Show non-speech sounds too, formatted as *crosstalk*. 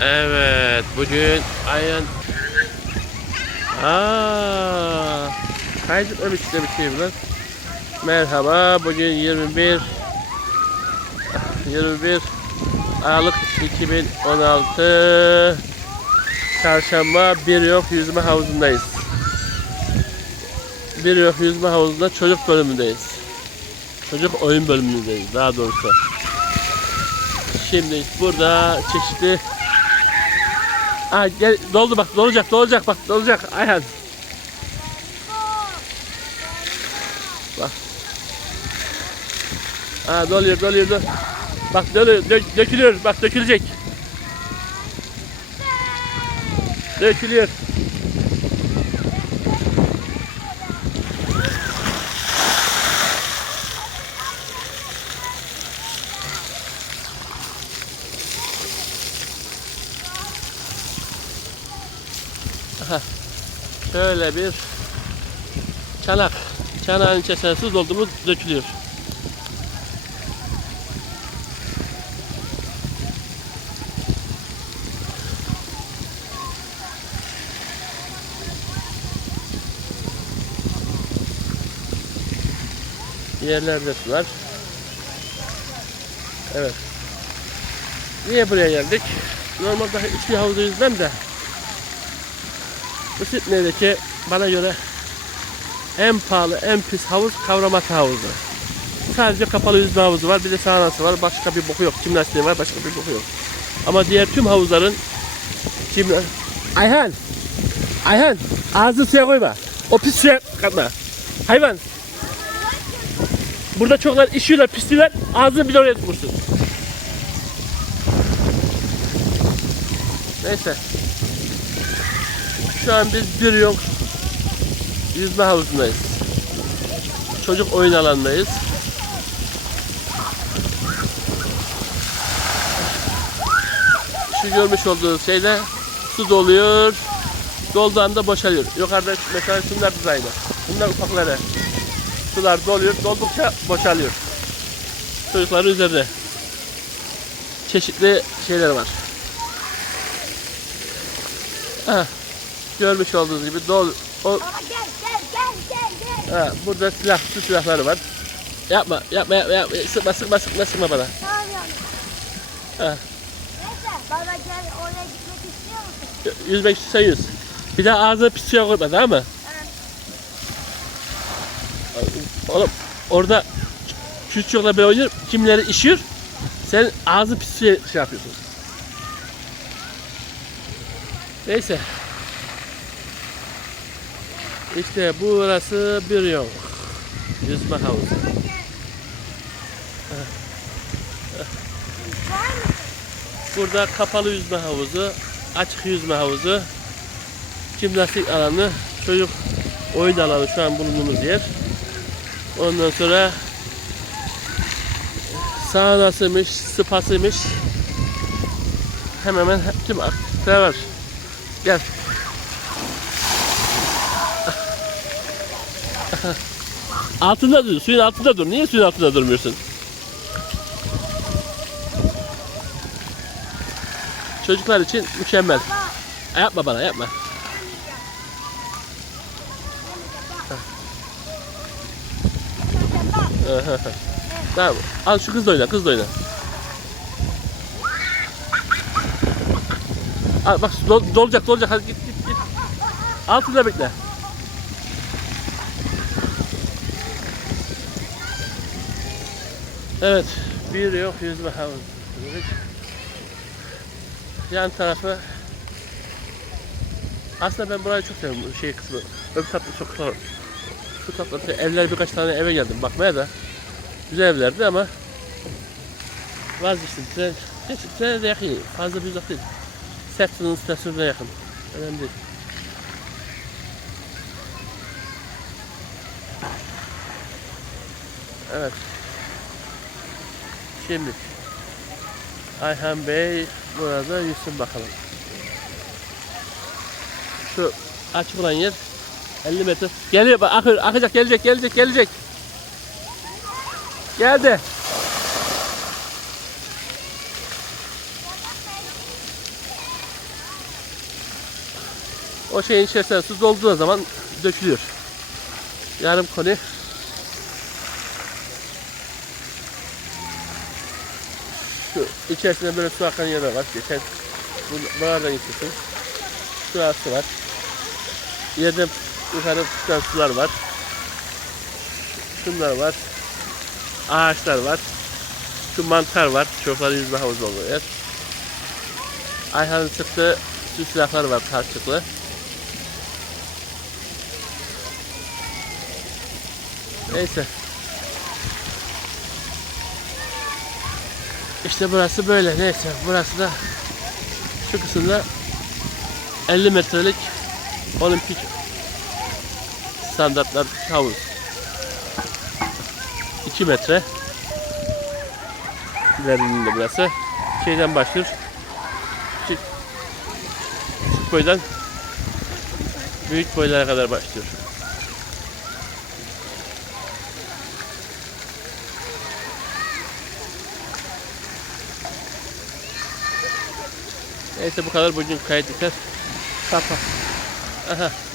Evet, bugün ayın... Aa, kaydetmemiş demiştim lan. Merhaba, bugün 21 21 Aralık 2016 Çarşamba bir yok yüzme havuzundayız. Bir yok yüzme havuzunda çocuk bölümündeyiz. Çocuk oyun bölümündeyiz daha doğrusu. Şimdi burada çeşitli Aa, gel, doldu bak dolacak dolacak bak dolacak Ayhan. Bak. Aa, doluyor doluyor doluyor. Bak doluyor dök- dökülüyor bak dökülecek. Dökülüyor. Şöyle bir çanak. Çanağın içerisine su doldu mu dökülüyor. Yerlerde su var. Evet. Niye buraya geldik? Normalde hiçbir havuzda yüzmem de bu Sydney'deki bana göre en pahalı, en pis havuz kavramata havuzu. Sadece kapalı yüzme havuzu var, bir de saunası var, başka bir boku yok. Jimnastiği var, başka bir boku yok. Ama diğer tüm havuzların jimna... Ayhan! Ayhan! Ağzını suya koyma. O pis suya katma. Hayvan! Burada çoklar işiyorlar, pisliler. Ağzını bile oraya tutmuşsun. Neyse. Şu an biz bir yok yüzme havuzundayız. Çocuk oyun alanındayız. Şu görmüş olduğunuz şeyde su doluyor. Dolduğu anda boşalıyor. Yukarıda mesela şunlar da aynı. Bunlar ufakları. Sular doluyor. Doldukça boşalıyor. Çocukların üzerinde. Çeşitli şeyler var. Ha, görmüş olduğunuz gibi dol, o, Baba gel gel gel gel gel. ha, burada silah, su silahları var. Yapma, yapma, yapma, yapma. Sıkma, sıkma, sıkma, sıkma bana. Tamam yani. Ha, Neyse baba gel oraya gitmek istiyor musun? yüzmek istiyorsan yüz. Bir daha ağzına pis suya koyma tamam mı? Oğlum orada küçük çocuklar böyle oynuyor, kimleri işiyor. Sen ağzı pis suya şey yapıyorsun. Neyse. İşte burası bir yol. Yüzme havuzu. Burada kapalı yüzme havuzu, açık yüzme havuzu, jimnastik alanı, çocuk oyun alanı şu an bulunduğumuz yer. Ondan sonra saunasıymış, spasıymış. Hemen hemen tüm aktiviteler var. Gel. *laughs* altında dur, suyun altında dur. Niye suyun altında durmuyorsun? Çocuklar için mükemmel. Yapma bana yapma. tamam. Al şu kız da oyna, kız da oyna. Al bak dol, dolacak, dolacak. Hadi git, git, git. Altında bekle. Evet, bir yok yüzme havuzu. Yan tarafı aslında ben burayı çok seviyorum şey kısmı. Tarafta çok zor. Şu tarafta evler birkaç tane eve geldim bakmaya da. Güzel evlerdi ama vazgeçtim. Tren, trene de yakın. Fazla bir uzak değil. Sefton'un istasyonuna yakın. Önemli değil. Evet. Şimdi Ayhan Bey burada yüzsün bakalım. Şu açık olan yer 50 metre. Geliyor bak akır, akacak gelecek gelecek gelecek. Geldi. O şeyin içerisine su dolduğu zaman dökülüyor. Yarım koni. Şu içerisinde böyle su akan yerler var. Geçen bu- buradan geçiyorsun. Şurası var. Yerden yukarı çıkan sular var. Şunlar var. Ağaçlar var. Şu mantar var. Çocukların yüzme havuzu oluyor. yer. Ayhan'ın çıktığı su silahları var karşılıklı. Neyse. İşte burası böyle. Neyse. Burası da şu kısımda 50 metrelik olimpik standartlar havuz. 2 metre derinliğinde burası. Şeyden başlıyor. Küçük, küçük boydan büyük boylara kadar başlıyor. Neyse bu kadar bugün kayıt yeter. Kapa. Aha.